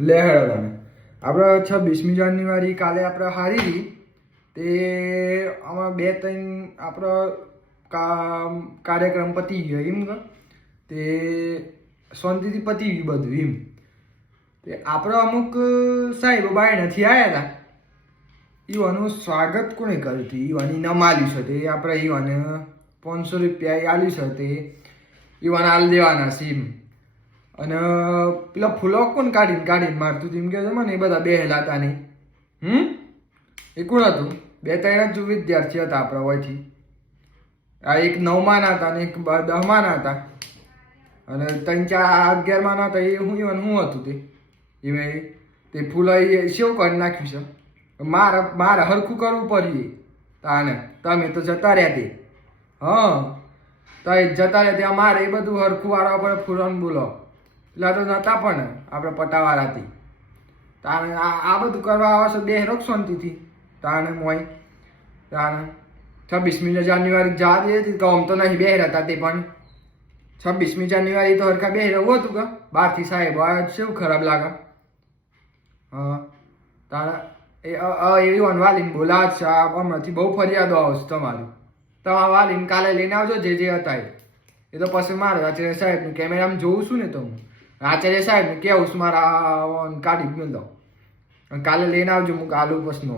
લે હેડો તમે આપણે 26મી જાન્યુઆરી કાલે આપણે હારી હતી તે આમાં 2-3 આપણો કાર્યક્રમ પતી ગયો એમ કે તે શાંતિથી પતી ગયું બધું એમ તે આપણે અમુક સાહેબ બાય નથી આવ્યા હતા ઈવાનું સ્વાગત કોને કર્યું હતું ઈવાની ન માલ્યું છે તે આપણે ઈવાને 500 રૂપિયા આલ્યું છે તે ઈવાને હાલ દેવાના છે એમ અને પેલા ફૂલો કોણ કાઢીને મારતું હતું એમ કે છે મને એ બધા બેહેલા હતા નહીં એ કોણ હતું 2-3 જ વિદ્યાર્થી હતા આપણા હોયથી આ એક 9માના હતા અને એક 10માના હતા અને 3-4 11માના હતા એ હું હતું તે એમાં તે ફૂલો એ શેવ કરી નાખ્યું છે મારે હરખું કરવું પડીએ તાને તમે તો જતા રહ્યા તે તો એ જતા રહ્યા ત્યાં મારે એ બધું હરખું વાળવા પડે ફૂલોને બોલો એટલે તો નતા પણ આપણે પટાવાળાથી તાણે આ બધું કરવા આવે છે બે રોક શાંતિથી તાણે મોય તાણે 26મી જાન્યુઆરી જવા દે તો આમ તો નહીં બે હતા તે પણ 26મી જાન્યુઆરી તો હરખા બે રહેવું હતું કે બહારથી સાહેબ શું ખરાબ લાગે તાણે એવી વાલીને બોલાવ છે હમણાંથી બહુ ફરિયાદો આવશે તમારા વાલીને કાલે લઈને આવજો જે હતા એ તો પછી મારે આચાર્ય સાહેબનું કેમેરામાં જોઉં છું ને તો હું આચાર્ય સાહેબને કહેવું છું મારા કાઢી જ દઉં કાલે લઈને આવજો હું આલુ પ્રશ્નો